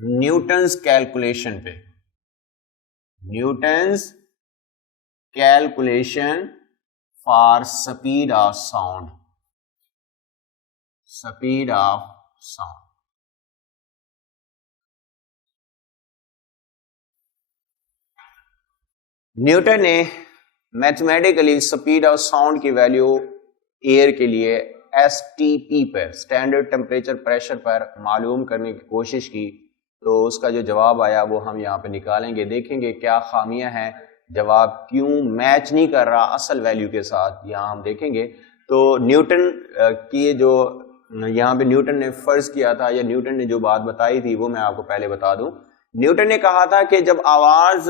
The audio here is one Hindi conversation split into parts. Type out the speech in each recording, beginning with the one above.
न्यूटन्स कैलकुलेशन पे, Newton's calculation for speed of sound, speed of sound. Newton ने मैथमेटिकली स्पीड ऑफ साउंड की वैल्यू एयर के लिए STP पर, स्टैंडर्ड टेम्परेचर प्रेशर पर मालूम करने की कोशिश की, तो उसका जो जवाब आया वो हम यहाँ पे निकालेंगे, देखेंगे क्या खामियां हैं, जवाब क्यों मैच नहीं कर रहा असल वैल्यू के साथ, यहाँ हम देखेंगे। तो न्यूटन की जो यहाँ पे न्यूटन ने फर्ज किया था या न्यूटन ने जो बात बताई थी वो मैं आपको पहले बता दूं। न्यूटन ने कहा था कि जब आवाज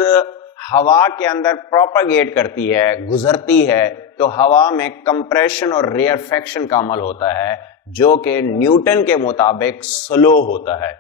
हवा के अंदर प्रोपागेट करती है, गुजरती है, तो हवा में कंप्रेशन और रेयरफेक्शन का अमल होता है जो कि न्यूटन के मुताबिक स्लो होता है।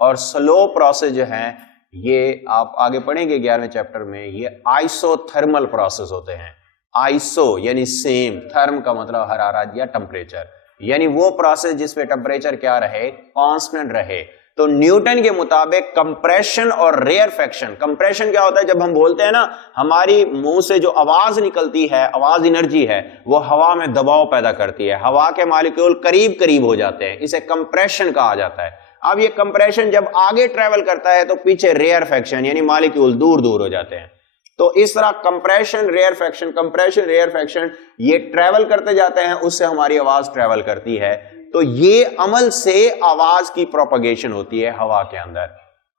और स्लो प्रोसेस जो है ये आप आगे पढ़ेंगे 11वें चैप्टर में, ये आइसोथर्मल प्रोसेस होते हैं। आइसो यानी सेम, थर्म का मतलब हरारत या टेम्परेचर, यानी वो प्रोसेस जिसमें टेम्परेचर क्या रहे, कांस्टेंट रहे। तो न्यूटन के मुताबिक कंप्रेशन और रेयरफेक्शन, कंप्रेशन क्या होता है, जब हम बोलते हैं ना हमारी मुंह से जो आवाज निकलती है, आवाज एनर्जी है, वो हवा में दबाव पैदा करती है, हवा के मॉलिक्यूल करीब करीब हो जाते हैं, इसे कंप्रेशन कहा जाता है। अब ये कंप्रेशन जब आगे ट्रेवल करता है तो पीछे रेयरफेक्शन यानी मॉलिक्यूल दूर दूर हो जाते हैं। तो इस तरह कंप्रेशन रेयरफेक्शन, कंप्रेशन रेयरफेक्शन ये ट्रेवल करते जाते हैं, उससे हमारी आवाज ट्रेवल करती है। तो ये अमल से आवाज की प्रोपगेशन होती है हवा के अंदर।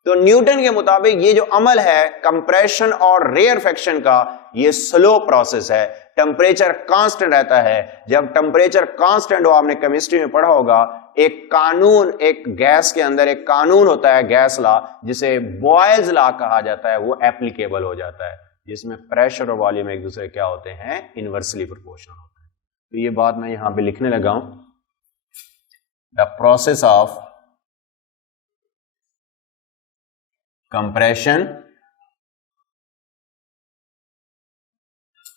तो न्यूटन के मुताबिक ये जो अमल है कंप्रेशन और रेयरफेक्शन का, ये स्लो प्रोसेस है, टेम्परेचर कांस्टेंट रहता है। जब टेम्परेचर कांस्टेंट हो, आपने केमिस्ट्री में पढ़ा होगा, एक कानून, एक गैस के अंदर एक कानून होता है गैस लॉ, जिसे बॉयल्स लॉ कहा जाता है, वो एप्लीकेबल हो जाता है, जिसमें प्रेशर और वॉल्यूम एक दूसरे क्या होते हैं, इनवर्सली प्रोपोर्शनल होते हैं। तो ये बात मैं यहां पे लिखने लगा हूं, the process of compression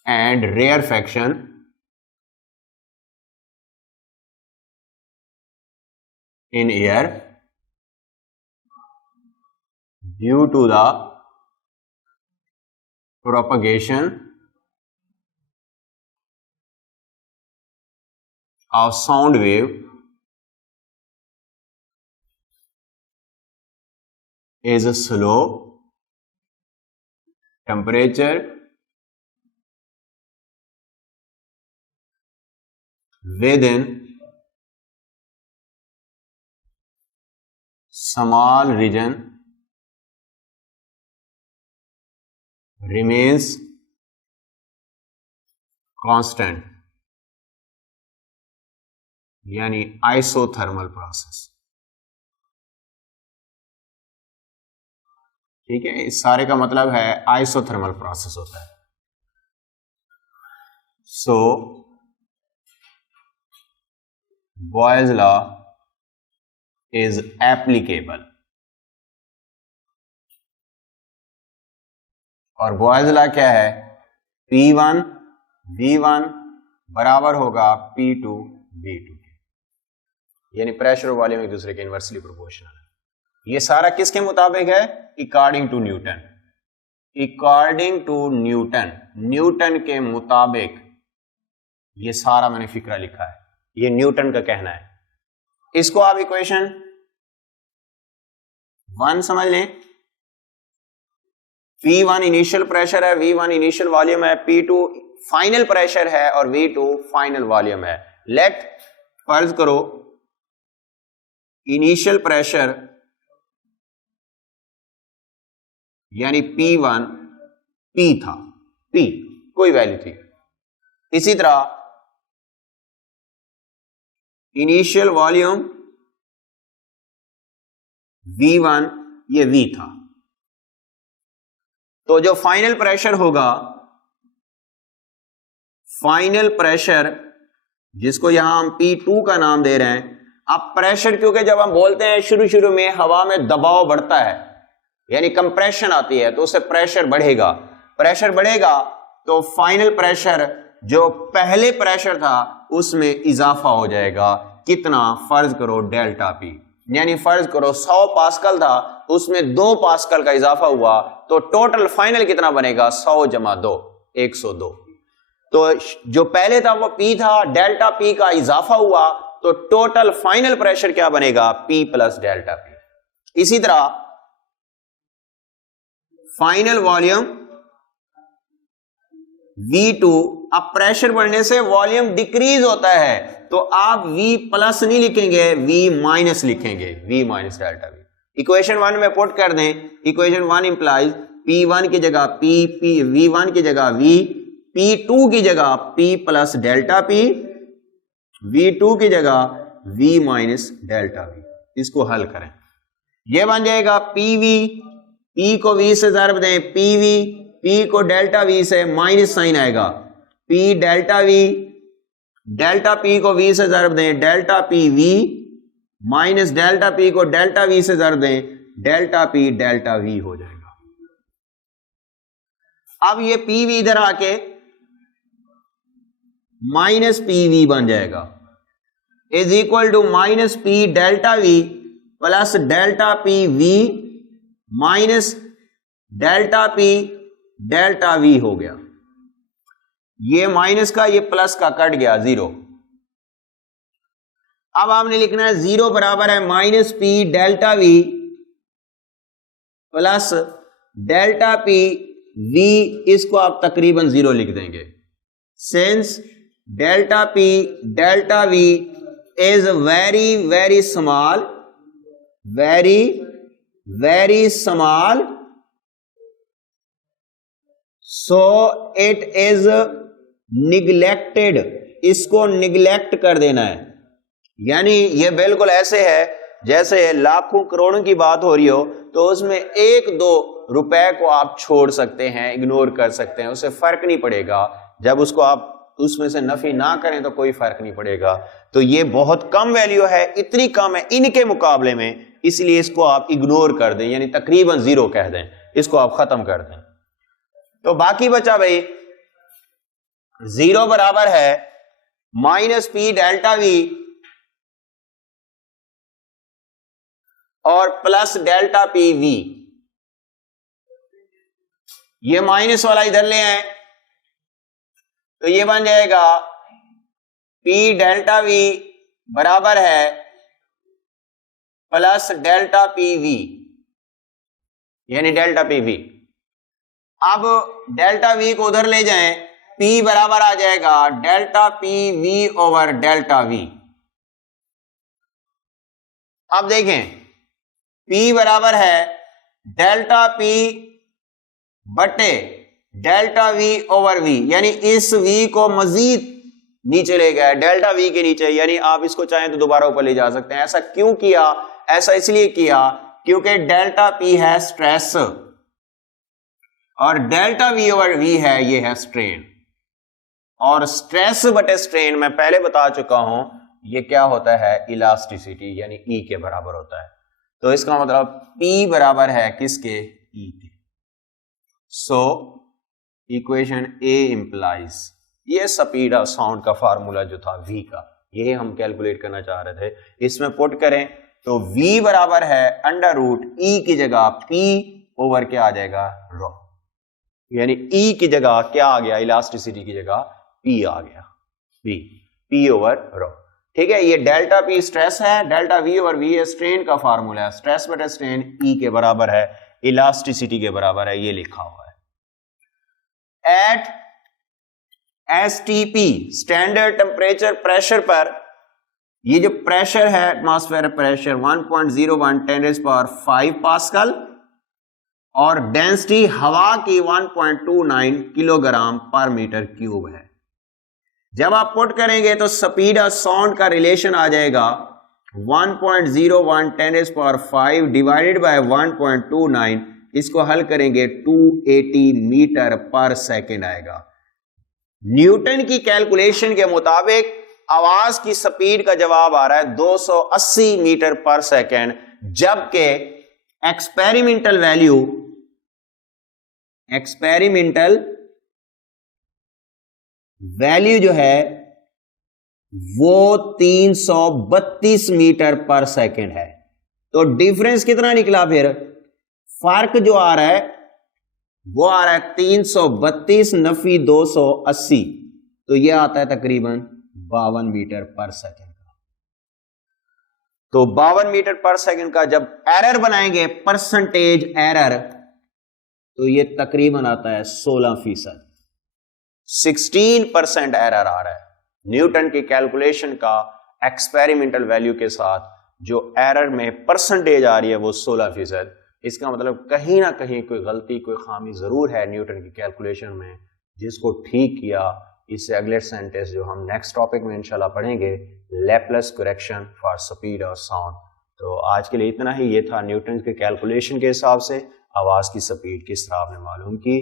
and rarefaction in air due to the propagation of sound wave is a slow, temperature within small region remains constant, यानी आइसोथर्मल प्रोसेस। ठीक है, इस सारे का मतलब है आइसोथर्मल प्रोसेस होता है। सो बॉयल्स लॉ इज एप्लीकेबल, और बॉयल्स लॉ क्या है, P1 V1 बराबर होगा P2 V2, यानी प्रेशर और वॉल्यूम एक दूसरे के इनवर्सली प्रोपोर्शनल है। ये सारा किसके मुताबिक है, according to Newton, according to Newton, Newton के मुताबिक ये सारा मैंने फिक्रा लिखा है, ये न्यूटन का कहना है। इसको आप इक्वेशन 1 समझ लें, P1 इनिशियल प्रेशर है, V1 इनिशियल वॉल्यूम है, P2 फाइनल प्रेशर है और V2 फाइनल वॉल्यूम है। लेट फर्ज करो इनिशियल प्रेशर यानी P1 P था, P कोई वैल्यू थी। इसी तरह इनिशियल वॉल्यूम V1 ये V था। तो जो फाइनल प्रेशर होगा, फाइनल प्रेशर जिसको यहां हम P2 का नाम दे रहे हैं। अब प्रेशर, क्योंकि जब हम बोलते हैं शुरू शुरू में हवा में दबाव बढ़ता है यानी कंप्रेशन आती है, तो उससे प्रेशर बढ़ेगा, प्रेशर बढ़ेगा तो फाइनल प्रेशर जो पहले प्रेशर था उसमें इजाफा हो जाएगा। कितना, फर्ज करो डेल्टा P, यानी फर्ज करो 100 पास्कल था, उसमें 2 पास्कल का इजाफा हुआ, तो टोटल फाइनल कितना बनेगा? 100 जमा 2, 102। तो जो पहले था वो P था, डेल्टा P का इजाफा हुआ, तो टोटल फाइनल प्रेशर क्या बनेगा? P plus delta P। इसी तरह फाइनल वॉल्यूम V2, अब प्रेशर बढ़ने से वॉल्यूम डिक्रीज होता है, तो आप V प्लस नहीं लिखेंगे, V माइनस लिखेंगे, V minus delta V। Equation 1 में पुट कर दें, इक्वेशन 1 इंप्लाइज P1 की जगह P, V1 की जगह V, P2 की जगह P plus delta P, V2 की जगह V माइनस डेल्टा V। इसको हल करें, यह बन जाएगा PV, P को V से ज़रब दें, PV, P को डेल्टा V से माइनस साइन आएगा, P delta V, delta P को V से ज़रब दें, delta PV, minus delta P को डेल्टा V से ज़रब दें, डेल्टा P डेल्टा V हो जाएगा। अब ये PV इधर आके माइनस PV बन जाएगा, is equal to minus P delta V plus delta PV minus delta P delta V हो गया। ये माइनस का ये प्लस का कट गया, 0। अब आपने लिखना है 0 बराबर है minus P delta V plus delta P V, इसको आप तकरीबन 0 लिख देंगे, since delta P delta V is very very small, very very small, so it is neglected, इसको निगलेक्ट कर देना है। यानी ये बिल्कुल ऐसे है जैसे लाखों करोड़ों की बात हो रही हो, तो उसमें 1-2 रुपए को आप छोड़ सकते हैं, इग्नोर कर सकते हैं, उससे फर्क नहीं पड़ेगा। जब उसको आप उसमें से नफी ना करें तो कोई फर्क नहीं पड़ेगा। तो ये बहुत कम वैल्यू है, इतनी कम है इनके मुकाबले में, इसलिए इसको आप इग्नोर कर दें, यानी तकरीबन 0 कह दें, इसको आप खत्म कर दें। तो बाकी बचा भाई 0 बराबर है माइनस P डेल्टा V और प्लस डेल्टा PV। ये माइनस वाला इधर ले आए, तो ये बन जाएगा P डेल्टा V बराबर है प्लस डेल्टा PV, यानी डेल्टा PV। अब डेल्टा V को उधर ले जाएं, P बराबर आ जाएगा delta PV over delta V। अब देखें P बराबर है डेल्टा P बटे डेल्टा V ओवर V, यानी इस V को मजीद नीचे ले गया डेल्टा V के नीचे, यानी आप इसको चाहें तो दोबारा ऊपर ले जा सकते हैं। ऐसा क्यों किया? ऐसा इसलिए किया क्योंकि डेल्टा P है स्ट्रेस और डेल्टा V ओवर V है, ये है स्ट्रेन। और स्ट्रेस बटे स्ट्रेन मैं पहले बता चुका हूं, ये क्या होता है? इलास्टिसिटी, यानी E के बराबर होता है। तो इसका मतलब P बराबर है किसके? E के। सो इक्वेशन A इंप्लाइज, ये स्पीड ऑफ साउंड का फार्मूला जो था V का, ये हम कैलकुलेट करना चाह रहे थे, इसमें पुट करें तो V बराबर है अंडर रूट E की जगह P ओवर क्या आ जाएगा? रॉ, यानी E की जगह क्या आ गया? इलास्टिसिटी की जगह P आ गया, P ओवर रॉ। ठीक है, ये डेल्टा P स्ट्रेस है, delta V over V strain का फार्मूला है, स्ट्रेस बटे स्ट्रेन E के बराबर है, इलास्टिसिटी के बराबर है, ये लिखा हुआ है। At STP standard temperature pressure पर, ये जो प्रेशर है एटमॉस्फेयर प्रेशर 1.01 10⁵ पास्कल और डेंसिटी हवा की 1.29 किलोग्राम पर मीटर क्यूब है। जब आप पुट करेंगे तो स्पीड ऑफ साउंड का रिलेशन आ जाएगा 1.01 10⁵ डिवाइडेड बाय 1.29, इसको हल करेंगे 280 मीटर पर सेकेंड आएगा। न्यूटन की कैलकुलेशन के मुताबिक आवाज की स्पीड का जवाब आ रहा है 280 मीटर पर सेकेंड, जबकि एक्सपेरिमेंटल वैल्यू जो है वो 332 मीटर पर सेकेंड है। तो डिफरेंस कितना निकला फिर, फर्क जो आ रहा है वो आ रहा है 332 नफी 280, तो ये आता है तकरीबन 52 मीटर पर सेकंड का। तो 52 मीटर पर सेकंड का जब एरर बनाएंगे परसेंटेज एरर, तो ये तकरीबन आता है 16%, 16% एरर आ रहा है। न्यूटन की कैलकुलेशन का एक्सपेरिमेंटल वैल्यू के साथ जो एरर में परसेंटेज आ रही है वो 16%। इसका मतलब कहीं ना कहीं कोई गलती, कोई खामी जरूर है न्यूटन की कैलकुलेशन में, जिसको ठीक किया। इससे अगले सेंटेंस जो हम नेक्स्ट टॉपिक में इंशाल्लाह पढ़ेंगे, Laplace correction for speed of sound. तो आज के लिए इतना ही। ये था न्यूटन के कैलकुलेशन के हिसाब से आवाज की स्पीड किस तरह आपने मालूम की।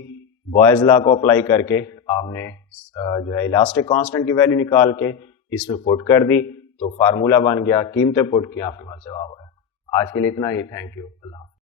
बॉयज लॉ को अप्लाई करके आपने जो है इलास्टिक कांस्टेंट की वैल्यू निकाल के इसमें पुट कर दी, तो फार्मूला बन गया, कीमतें पुट की, आपके पास जवाब है। आज के लिए इतना ही। Thank you. अल्लाह।